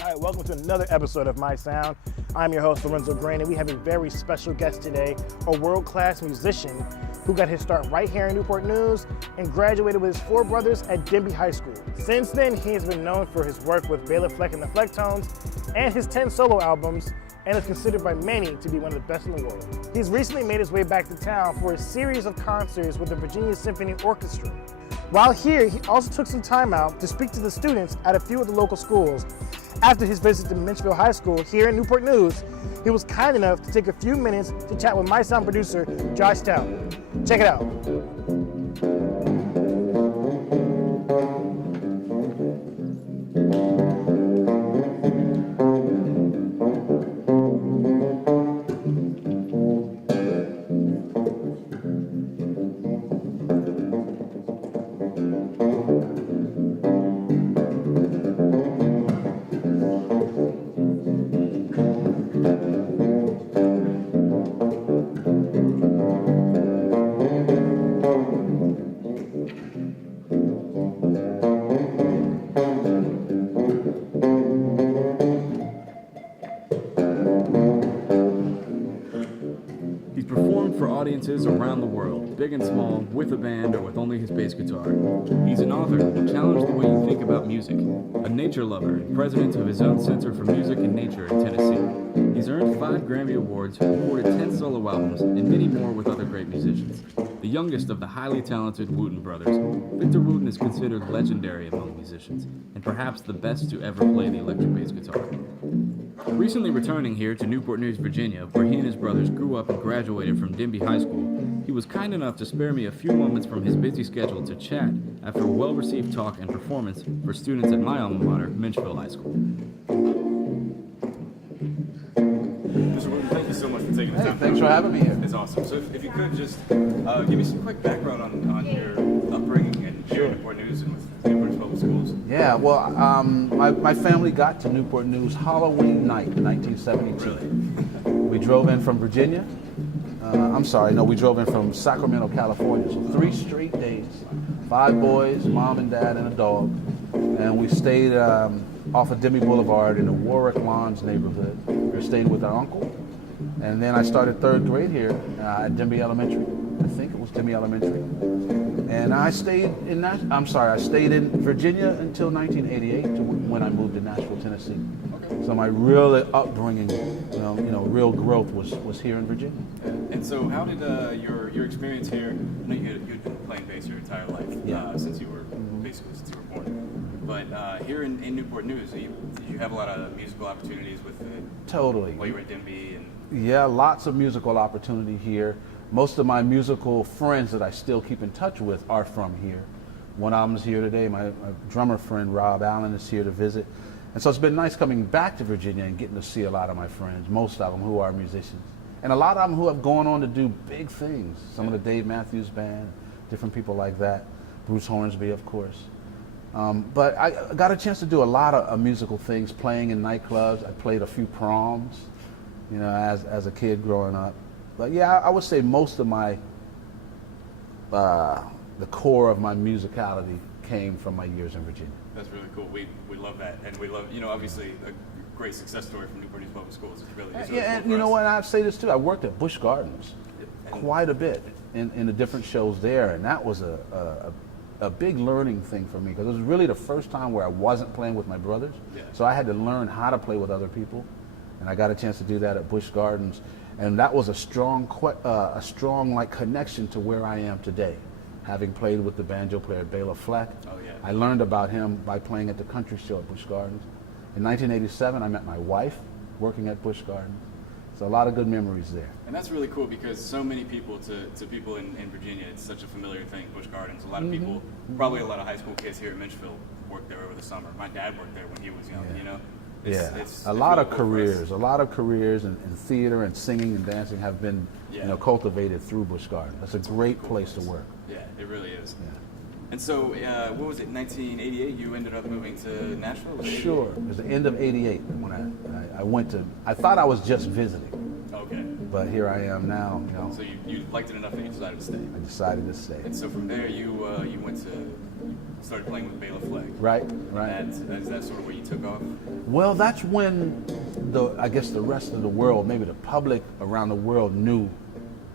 All right, welcome to another episode of My Sound. I'm your host, Lorenzo Green, and we have a very special guest today, a world-class musician who got his start right here in Newport News and graduated with his four brothers at Menchville High School. Since then, he has been known for his work with Bela Fleck and the Flecktones and his 10 solo albums, and is considered by many to be one of the best in the world. He's recently made his way back to town for a series of concerts with the Virginia Symphony Orchestra. While here, he also took some time out to speak to the students at a few of the local schools. After his visit to Menchville High School here in Newport News, he was kind enough to take a few minutes to chat with my sound producer, Josh Stout. Check it out. Audiences around the world, big and small, with a band or with only his bass guitar. He's an author who challenged the way you think about music, a nature lover and president of his own Center for Music and Nature in Tennessee. He's earned 5 Grammy Awards, recorded 10 solo albums, and many more with other great musicians. The youngest of the highly talented Wooten brothers, Victor Wooten is considered legendary among musicians, and perhaps the best to ever play the electric bass guitar. Recently returning here to Newport News, Virginia, where he and his brothers grew up and graduated from Menchville High School, he was kind enough to spare me a few moments from his busy schedule to chat after a well-received talk and performance for students at my alma mater, Menchville High School. Mr. Wooten, thank you so much for taking the time. Thanks for having me here. It's awesome. So if you could just give me some quick background on your upbringing and here in Newport News and with Newport Public Schools. Yeah, well, my family got to Newport News Halloween night, 1972. Really? We drove in from Virginia. We drove in from Sacramento, California. So 3 straight days, 5 boys, mom and dad, and a dog. And we stayed off of Demi Boulevard in the Warwick Lawns neighborhood. We stayed with our uncle. And then I started 3rd grade here at Demi Elementary. I think it was Demi Elementary. And I stayed in Virginia until 1988, when I moved to Nashville, Tennessee. Okay. So my real upbringing, real growth was here in Virginia. And so, how did your experience here? I know you'd been playing bass your entire life since you were born. But here in Newport News, did you have a lot of musical opportunities with it? Totally. While you were at Denby and. Yeah, lots of musical opportunity here. Most of my musical friends that I still keep in touch with are from here. One of them is here today. My drummer friend Rob Allen is here to visit. And so it's been nice coming back to Virginia and getting to see a lot of my friends, most of them who are musicians. And a lot of them who have gone on to do big things. Some of the Dave Matthews Band, different people like that. Bruce Hornsby, of course. But I got a chance to do a lot of musical things, playing in nightclubs. I played a few proms, as a kid growing up. But yeah, I would say most of my, the core of my musicality came from my years in Virginia. That's really cool. We love that. And we love, obviously a great success story from Newport News Public Schools. It's really cool. And you know what, I say this too, I worked at Busch Gardens quite a bit in the different shows there. And that was a big learning thing for me, because it was really the first time where I wasn't playing with my brothers. Yeah. So I had to learn how to play with other people. And I got a chance to do that at Busch Gardens. And that was a strong connection to where I am today, having played with the banjo player Bela Fleck. Oh, yeah. I learned about him by playing at the country show at Busch Gardens. In 1987, I met my wife working at Busch Gardens. So a lot of good memories there. And that's really cool, because so many people, to people in Virginia, it's such a familiar thing, Busch Gardens. A lot of people, probably a lot of high school kids here at Menchville worked there over the summer. My dad worked there when he was young, It's a lot of careers in theater and singing and dancing have been cultivated through Busch Gardens. That's a great place to work. Yeah, it really is. Yeah. And so, what was it, 1988, you ended up moving to Nashville? Sure. It was the end of 88 when I went to, I thought I was just visiting. Okay. But here I am now, you know. So you liked it enough that you decided to stay. I decided to stay. And so from there, you went to started playing with Bela Fleck. Right, right. And is that sort of where you took off? Well, that's when I guess the rest of the world, maybe the public around the world, knew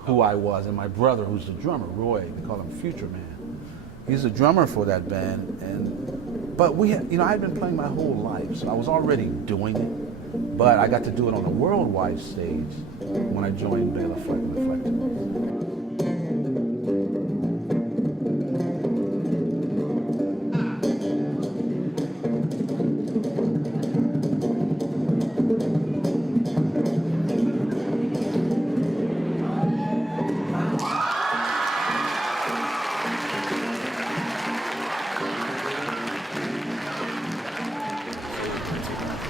who I was. And my brother, who's the drummer, Roy, they call him Future Man. He's a drummer for that band. But we had, you know, I had been playing my whole life, so I was already doing it. But I got to do it on a worldwide stage when I joined Bela Fleck and the Flecktones.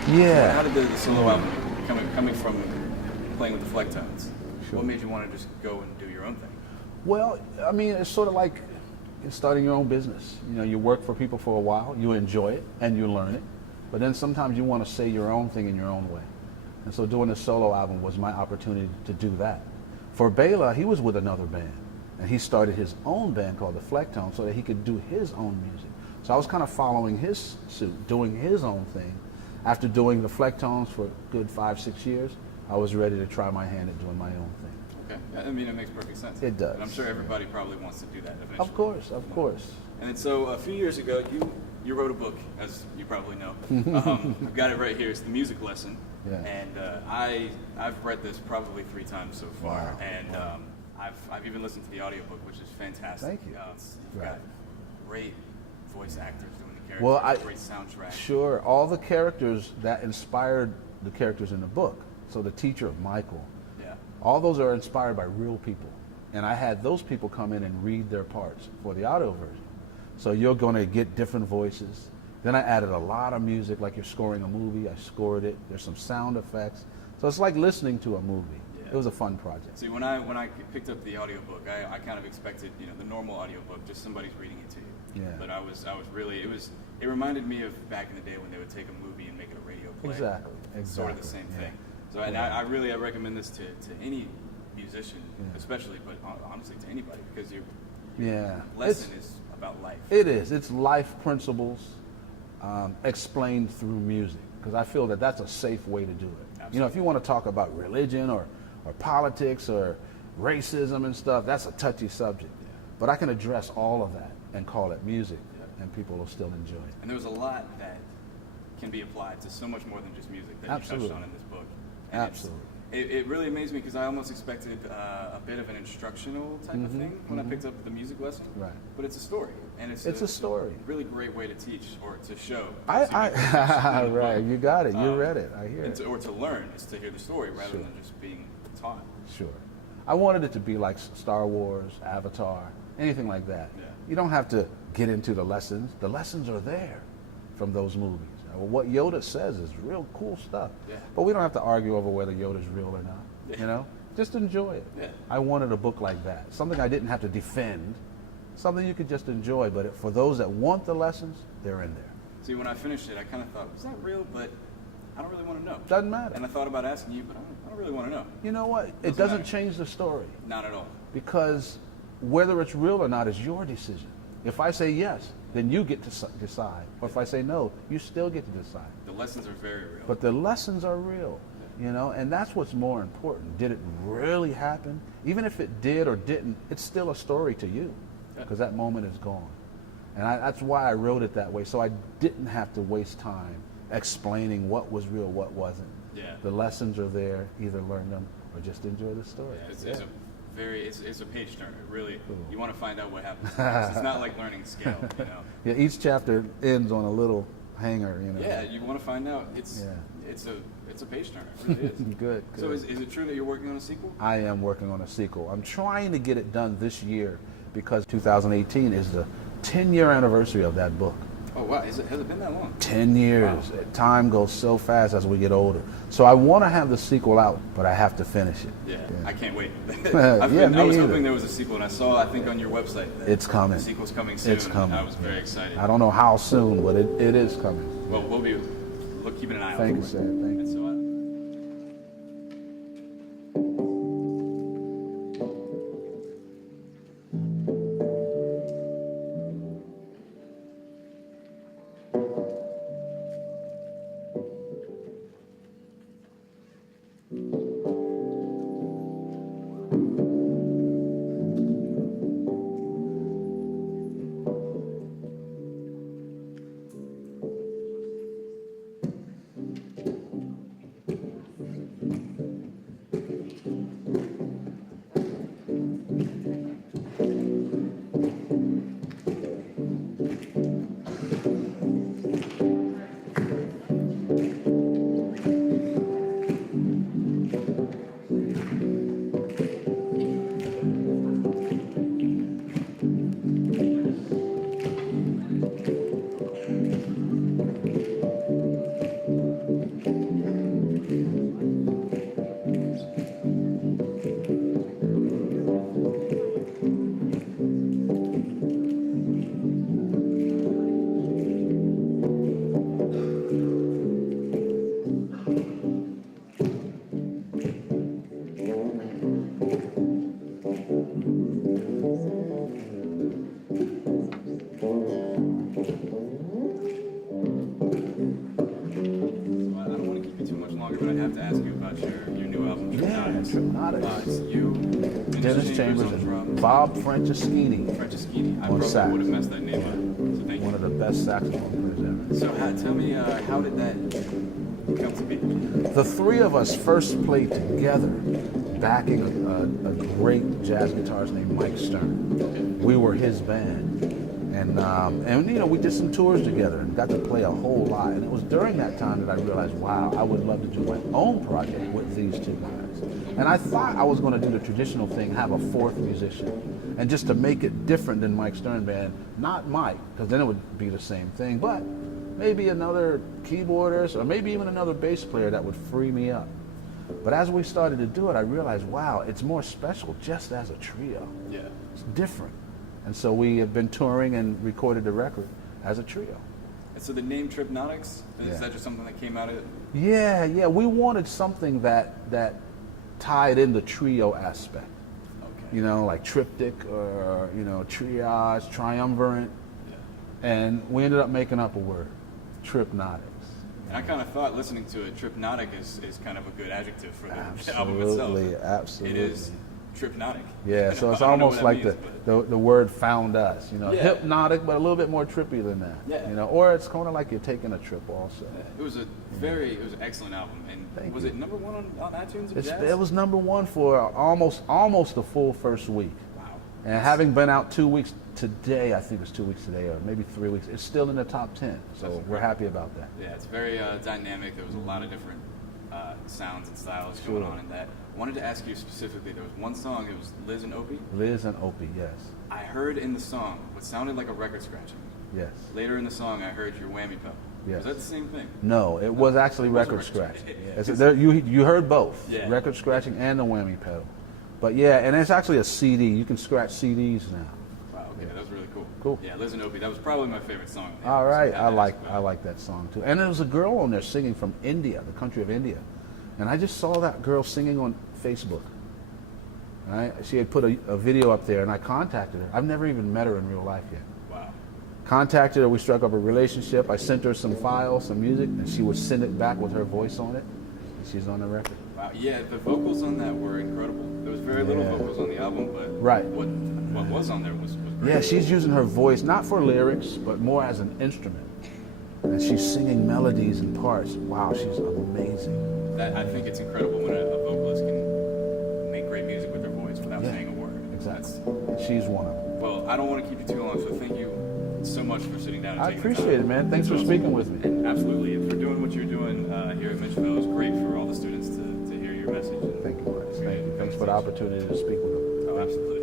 Yeah. How did the solo album, coming from playing with the Flecktones, Sure. what made you want to just go and do your own thing? Well, I mean, it's sort of like starting your own business. You know, you work for people for a while, you enjoy it, and you learn it. But then sometimes you want to say your own thing in your own way. And so doing the solo album was my opportunity to do that. For Bela, he was with another band. And he started his own band called the Flecktones so that he could do his own music. So I was kind of following his suit, doing his own thing. After doing the Flecktones for a good 5-6 years, I was ready to try my hand at doing my own thing. Okay, I mean, it makes perfect sense. It does. And I'm sure everybody probably wants to do that eventually. Of course, of course. And then so a few years ago, you wrote a book, as you probably know. I've got it right here. It's The Music Lesson. Yeah. And I've read this probably 3 times so far. Wow. And I've even listened to the audiobook, which is fantastic. Thank you. You've got Right. great voice actors doing the characters, Well, great soundtrack. Sure, all the characters that inspired the characters in the book. So the teacher, Michael, Yeah. all those are inspired by real people. And I had those people come in and read their parts for the audio version. So you're going to get different voices. Then I added a lot of music, like you're scoring a movie. I scored it. There's some sound effects. So it's like listening to a movie. Yeah. It was a fun project. See, when I picked up the audiobook, I kind of expected, the normal audiobook, just somebody's reading it to you. Yeah. But I was really, it reminded me of back in the day when they would take a movie and make it a radio play. Exactly. It's sort of the same Yeah. thing. So and I really recommend this to any musician, Yeah. especially, but honestly to anybody, because your Yeah. lesson is about life. It is. It's life principles explained through music, because I feel that that's a safe way to do it. Absolutely. You know, if you want to talk about religion or politics or racism and stuff, that's a touchy subject. Yeah. But I can address all of that and call it music, and people will still enjoy it. And there was a lot that can be applied to so much more than just music that Absolutely. you touched on in this book. And Absolutely. It really amazed me because I almost expected a bit of an instructional type of thing when I picked up the music lesson. Right. But it's a story, and it's a story. really great way to teach or to show. Right, you got it. You read it. I hear it. Or to learn is to hear the story rather Sure. than just being taught. Sure. I wanted it to be like Star Wars, Avatar, anything like that. Yeah. You don't have to get into the lessons. The lessons are there from those movies. What Yoda says is real cool stuff. Yeah. But we don't have to argue over whether Yoda's real or not. You know? Just enjoy it. Yeah. I wanted a book like that. Something I didn't have to defend. Something you could just enjoy. But for those that want the lessons, they're in there. See, when I finished it, I kind of thought, is that real? But I don't really want to know. Doesn't matter. And I thought about asking you, but I don't really want to know. You know what? It Doesn't doesn't matter. change the story. Not at all. Because whether it's real or not is your decision. If I say yes, then you get to decide. Or if I say no, you still get to decide. The lessons are very real. But the lessons are real, and that's what's more important. Did it really happen? Even if it did or didn't, it's still a story to you, because that moment is gone. And that's why I wrote it that way, so I didn't have to waste time explaining what was real, what wasn't. Yeah. The lessons are there. Either learn them or just enjoy the story. Yeah, it's a page turner. Really, you want to find out what happens next. It's not like learning scale, Yeah, each chapter ends on a little hanger, Yeah, you want to find out. It's a page turner. It really is. Good. So is it true that you're working on a sequel? I am working on a sequel. I'm trying to get it done this year because 2018 is the 10-year anniversary of that book. Oh wow, has it been that long? 10 years. Wow. Time goes so fast as we get older. So I want to have the sequel out, but I have to finish it. Yeah. I can't wait. I was hoping there was a sequel, and I saw, I think, on your website that it's coming. The sequel's coming soon. It's coming. I was very excited. I don't know how soon, but it is coming. Well, we'll be keeping an eye out. Thank you, sir. Thank you. And so Chambers, and Bob Franceschini Franceschini. I on probably sax. would have messed that name up. So thank One you. of the best saxophone players ever. So tell me, how did that come to be? The three of us first played together, backing a great jazz guitarist named Mike Stern. We were his band, and you know, we did some tours together and got to play a whole lot. And it was during that time that I realized, wow, I would love to do my own project with these two guys. And I thought I was going to do the traditional thing, have a fourth musician, and just to make it different than Mike Stern band, not Mike, because then it would be the same thing, but maybe another keyboardist or maybe even another bass player that would free me up. But as we started to do it, I realized, wow, it's more special just as a trio. Yeah. It's different. And so we have been touring and recorded the record as a trio. And so the name Tripnotics, Yeah. is that just something that came out of it? Yeah, we wanted something that tied in the trio aspect. Okay. You know, like triptych or, you know, triage, triumvirate. Yeah. And we ended up making up a word, Tripnotics. And I kind of thought, listening to it, Tripnotic is kind of a good adjective for the album itself. Absolutely. It is Tripnotic. Yeah, so it's I don't know almost what like that means, the word found us, you know, Yeah. hypnotic, but a little bit more trippy than that. Yeah. You know, or it's kind of like you're taking a trip also. It was an excellent album. And Thank was you. it number one on iTunes of Jazz? It was number one for almost the full first week. Wow. And having been out 2 weeks today, I think it's 2 weeks today, or maybe 3 weeks, it's still in the top 10. So we're happy about that. Yeah, it's very dynamic. There was a lot of different sounds and styles going on in that. I wanted to ask you specifically, there was one song, it was Liz and Opie. Liz and Opie, yes. I heard in the song what sounded like a record scratching. Yes. Later in the song, I heard your whammy pedal. Yes. Was that the same thing? No, it was actually It was a record record scratching. scratch. You heard both, Yeah. record scratching and the whammy pedal. But yeah, and it's actually a CD. You can scratch CDs now. Wow, okay, that was really cool. Cool. Yeah, Liz and Opie, that was probably my favorite song. All right, So I that like is cool. that song too. And there was a girl on there singing from India, the country of India, and I just saw that girl singing on Facebook. Right? She had put a video up there, and I contacted her. I've never even met her in real life yet. Wow. Contacted her, we struck up a relationship. I sent her some files, some music, and she would send it back with her voice on it. And she's on the record. Wow, yeah, the vocals on that were incredible. There was very little Yeah. vocals on the album, but Right. what was on there was great. Yeah, she's using her voice not for lyrics, but more as an instrument. And she's singing melodies and parts. Wow, she's amazing. I think it's incredible when a vocalist can make great music with their voice without Yeah, saying a word. Exactly. She's one of them. Well, I don't want to keep you too long, so thank you so much for sitting down and I taking the appreciate time. it, man. Thanks for It's speaking with me. And absolutely, and for doing what you're doing here at Menchville. It's great for all the students to hear your message. And Thank you, Marcus. Thank you. Thanks for the opportunity to speak with them. Oh, absolutely.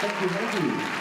Thank you.